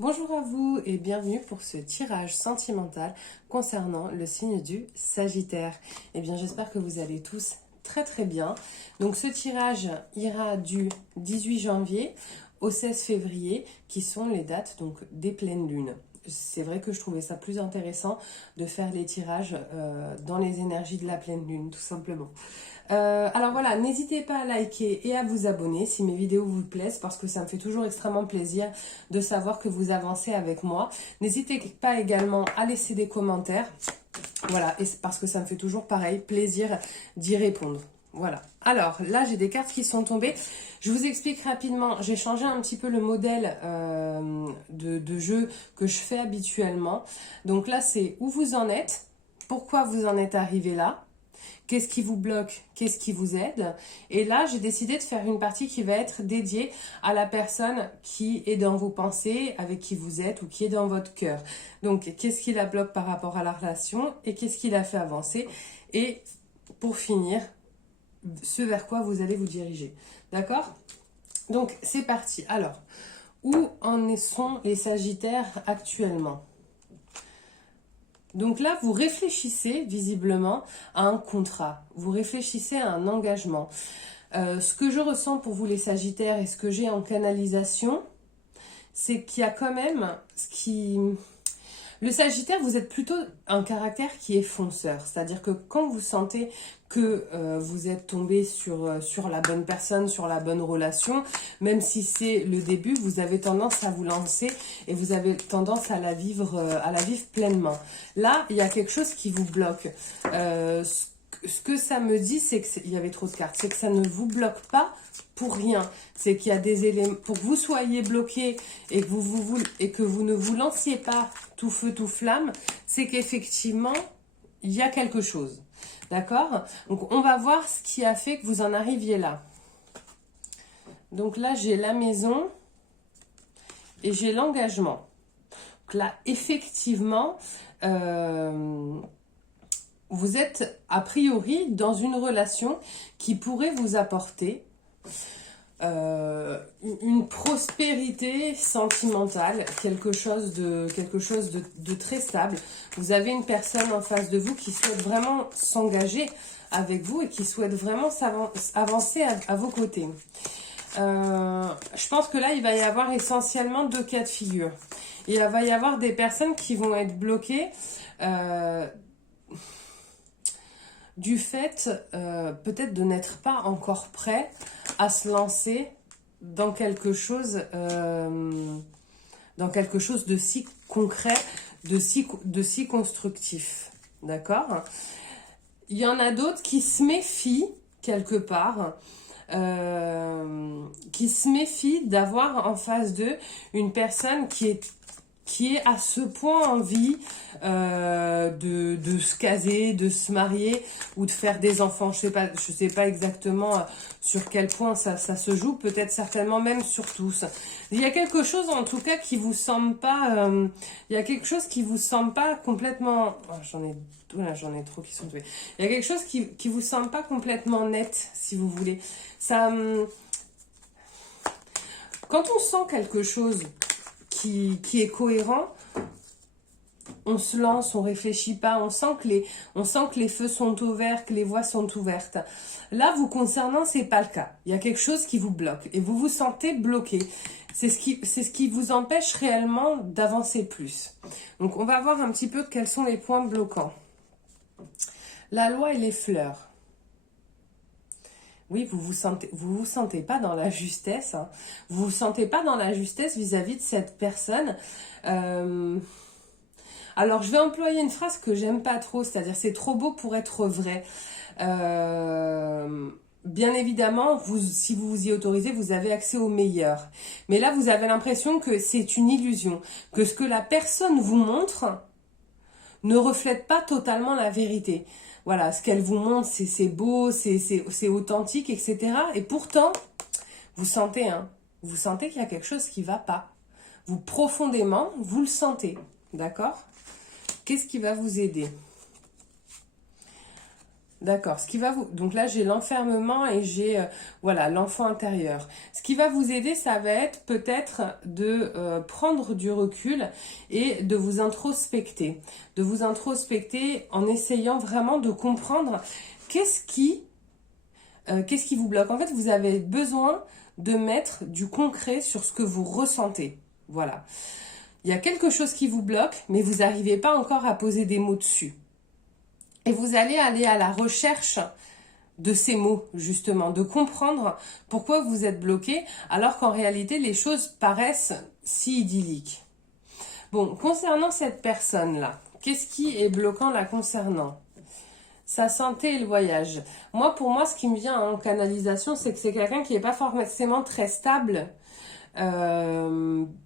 Bonjour à vous et bienvenue pour ce tirage sentimental concernant le signe du Sagittaire. Eh bien, j'espère que vous allez tous très bien. Donc, ce tirage ira du 18 janvier au 16 février, qui sont les dates donc des pleines lunes. C'est vrai que je trouvais ça plus intéressant de faire les tirages dans les énergies de la pleine lune, tout simplement. Alors voilà, n'hésitez pas à liker et à vous abonner si mes vidéos vous plaisent parce que ça me fait toujours extrêmement plaisir de savoir que vous avancez avec moi. N'hésitez pas également à laisser des commentaires, voilà, et parce que ça me fait toujours pareil, plaisir d'y répondre. Voilà, alors là j'ai des cartes qui sont tombées, je vous explique rapidement, j'ai changé un petit peu le modèle de jeu que je fais habituellement. Donc là c'est où vous en êtes, pourquoi vous en êtes arrivé là, qu'est-ce qui vous bloque, qu'est-ce qui vous aide. Et là, j'ai décidé de faire une partie qui va être dédiée à la personne qui est dans vos pensées, avec qui vous êtes ou qui est dans votre cœur. Donc, qu'est-ce qui la bloque par rapport à la relation et qu'est-ce qui la fait avancer. Et pour finir, ce vers quoi vous allez vous diriger. D'accord? Donc, c'est parti. Alors, où en sont les Sagittaires actuellement ? Donc là, vous réfléchissez visiblement à un contrat, vous réfléchissez à un engagement. Ce que je ressens pour vous les Sagittaires et ce que j'ai en canalisation, c'est qu'il y a quand même ce qui... Le Sagittaire, vous êtes plutôt un caractère qui est fonceur. C'est-à-dire que quand vous sentez que vous êtes tombé sur la bonne personne, sur la bonne relation, même si c'est le début, vous avez tendance à vous lancer et vous avez tendance à la vivre pleinement. Là, il y a quelque chose qui vous bloque. Ce que ça me dit, c'est qu'il y avait trop de cartes. C'est que ça ne vous bloque pas pour rien. C'est qu'il y a des éléments... Pour que vous soyez bloqué et que vous ne vous lanciez pas tout feu, tout flamme, c'est qu'effectivement, il y a quelque chose. D'accord? Donc, on va voir ce qui a fait que vous en arriviez là. Donc là, j'ai la maison et j'ai l'engagement. Donc là, effectivement... vous êtes a priori dans une relation qui pourrait vous apporter une prospérité sentimentale, quelque chose de très stable. Vous avez une personne en face de vous qui souhaite vraiment s'engager avec vous et qui souhaite vraiment avancer à vos côtés. Je pense que là, il va y avoir essentiellement deux cas de figure. Il va y avoir des personnes qui vont être bloquées du fait peut-être de n'être pas encore prêt à se lancer dans quelque chose de si concret, de si constructif. D'accord? Il y en a d'autres qui se méfient quelque part, qui se méfient d'avoir en face d'eux une personne qui est à ce point envie de se caser, de se marier ou de faire des enfants. Je sais pas exactement sur quel point ça se joue, peut-être certainement même sur tous. Il y a quelque chose en tout cas qui vous semble pas, il y a quelque chose qui vous semble pas complètement, oh, j'en ai trop qui sont tombés. Il y a quelque chose qui vous semble pas complètement net, si vous voulez. Ça, quand on sent quelque chose qui est cohérent, on se lance, on réfléchit pas, on sent que les feux sont ouverts, que les voies sont ouvertes. Là, vous concernant, c'est pas le cas. Il y a quelque chose qui vous bloque et vous vous sentez bloqué. C'est ce qui vous empêche réellement d'avancer plus. Donc, on va voir un petit peu quels sont les points bloquants. La loi et les fleurs. Oui, vous vous sentez pas dans la justesse. Hein. Vous vous sentez pas dans la justesse vis-à-vis de cette personne. Alors, je vais employer une phrase que j'aime pas trop, c'est-à-dire c'est trop beau pour être vrai. Bien évidemment, si vous vous y autorisez, vous avez accès au meilleur. Mais là, vous avez l'impression que c'est une illusion, que ce que la personne vous montre ne reflète pas totalement la vérité. Voilà, ce qu'elle vous montre, c'est beau, c'est authentique, etc. Et pourtant, vous sentez qu'il y a quelque chose qui ne va pas. Vous, profondément, vous le sentez. D'accord ? Qu'est-ce qui va vous aider ? D'accord. Ce qui va vous... Donc là, j'ai l'enfermement et j'ai voilà, l'enfant intérieur. Ce qui va vous aider, ça va être peut-être de prendre du recul et de vous introspecter. De vous introspecter en essayant vraiment de comprendre qu'est-ce qui vous bloque. En fait, vous avez besoin de mettre du concret sur ce que vous ressentez. Voilà. Il y a quelque chose qui vous bloque, mais vous n'arrivez pas encore à poser des mots dessus. Et vous allez aller à la recherche de ces mots, justement, de comprendre pourquoi vous êtes bloqué, alors qu'en réalité, les choses paraissent si idylliques. Bon, concernant cette personne-là, qu'est-ce qui est bloquant la concernant? Sa santé et le voyage. Moi, pour moi, ce qui me vient en canalisation, c'est que c'est quelqu'un qui n'est pas forcément très stable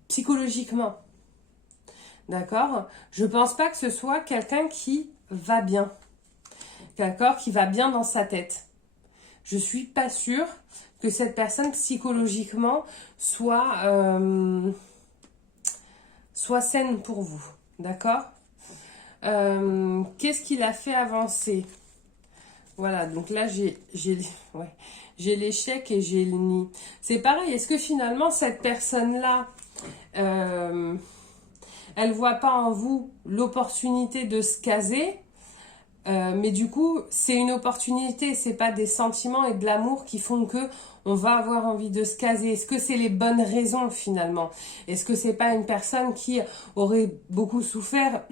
psychologiquement. D'accord? Je pense pas que ce soit quelqu'un qui va bien. D'accord, qui va bien dans sa tête. Je suis pas sûre que cette personne psychologiquement soit saine pour vous. D'accord. Qu'est-ce qui l'a fait avancer? Voilà, donc là j'ai l'échec et j'ai le nid. C'est pareil, est-ce que finalement cette personne-là, elle voit pas en vous l'opportunité de se caser? Mais du coup, c'est une opportunité, c'est pas des sentiments et de l'amour qui font que on va avoir envie de se caser. Est-ce que c'est les bonnes raisons finalement? Est-ce que c'est pas une personne qui aurait beaucoup souffert,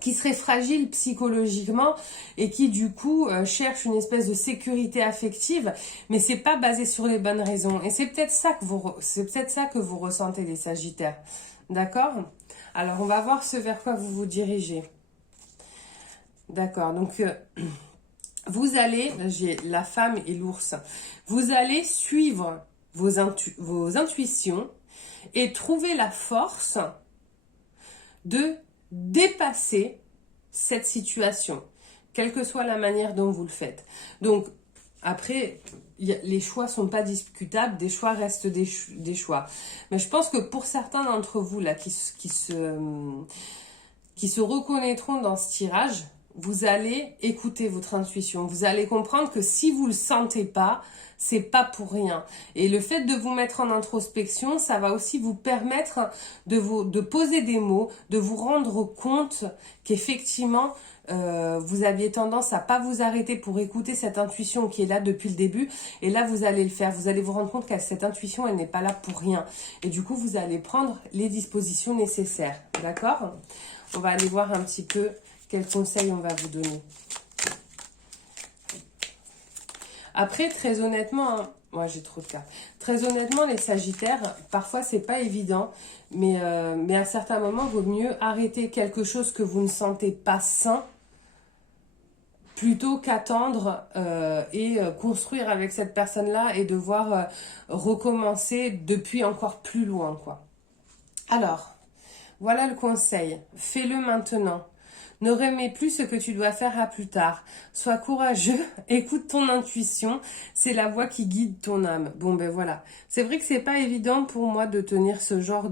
qui serait fragile psychologiquement et qui du coup cherche une espèce de sécurité affective, mais c'est pas basé sur les bonnes raisons. Et c'est peut-être ça que vous ressentez, les Sagittaires. D'accord? Alors on va voir ce vers quoi vous vous dirigez. D'accord, donc vous allez, j'ai la femme et l'ours, vous allez suivre vos intuitions et trouver la force de dépasser cette situation, quelle que soit la manière dont vous le faites. Donc, après, les choix sont pas discutables, des choix restent des choix. Mais je pense que pour certains d'entre vous là qui se reconnaîtront dans ce tirage, vous allez écouter votre intuition. Vous allez comprendre que si vous le sentez pas, c'est pas pour rien. Et le fait de vous mettre en introspection, ça va aussi vous permettre de poser des mots, de vous rendre compte qu'effectivement, vous aviez tendance à pas vous arrêter pour écouter cette intuition qui est là depuis le début. Et là, vous allez le faire. Vous allez vous rendre compte que cette intuition, elle n'est pas là pour rien. Et du coup, vous allez prendre les dispositions nécessaires. D'accord ? On va aller voir un petit peu quels conseils on va vous donner. Après, très honnêtement, moi j'ai trop de cartes. Très honnêtement, les Sagittaires, parfois c'est pas évident, mais à certains moments, il vaut mieux arrêter quelque chose que vous ne sentez pas sain, plutôt qu'attendre et construire avec cette personne-là et devoir recommencer depuis encore plus loin, quoi. Alors, voilà le conseil. Fais-le maintenant. Ne remets plus ce que tu dois faire à plus tard. Sois courageux, écoute ton intuition, c'est la voix qui guide ton âme. Bon ben voilà. C'est vrai que c'est pas évident pour moi de tenir ce genre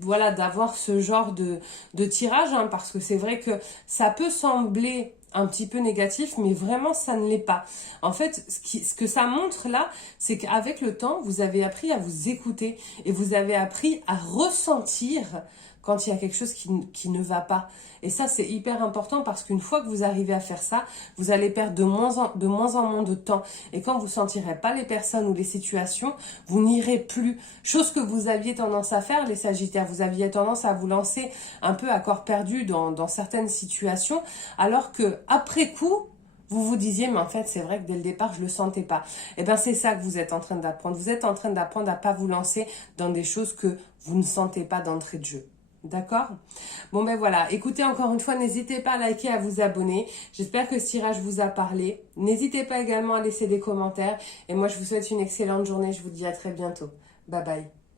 voilà, d'avoir ce genre de tirage, hein, parce que c'est vrai que ça peut sembler un petit peu négatif, mais vraiment ça ne l'est pas. En fait, ce que ça montre là, c'est qu'avec le temps, vous avez appris à vous écouter et vous avez appris à ressentir quand il y a quelque chose qui ne va pas. Et ça, c'est hyper important parce qu'une fois que vous arrivez à faire ça, vous allez perdre de moins en moins de temps. Et quand vous ne sentirez pas les personnes ou les situations, vous n'irez plus. Chose que vous aviez tendance à faire, les Sagittaires. Vous aviez tendance à vous lancer un peu à corps perdu dans certaines situations, alors que après coup, vous vous disiez, mais en fait, c'est vrai que dès le départ, je le sentais pas. Et bien, c'est ça que vous êtes en train d'apprendre. Vous êtes en train d'apprendre à pas vous lancer dans des choses que vous ne sentez pas d'entrée de jeu. D'accord? Bon ben voilà, écoutez, encore une fois, n'hésitez pas à liker, à vous abonner. J'espère que ce tirage vous a parlé. N'hésitez pas également à laisser des commentaires. Et moi, je vous souhaite une excellente journée. Je vous dis à très bientôt. Bye bye.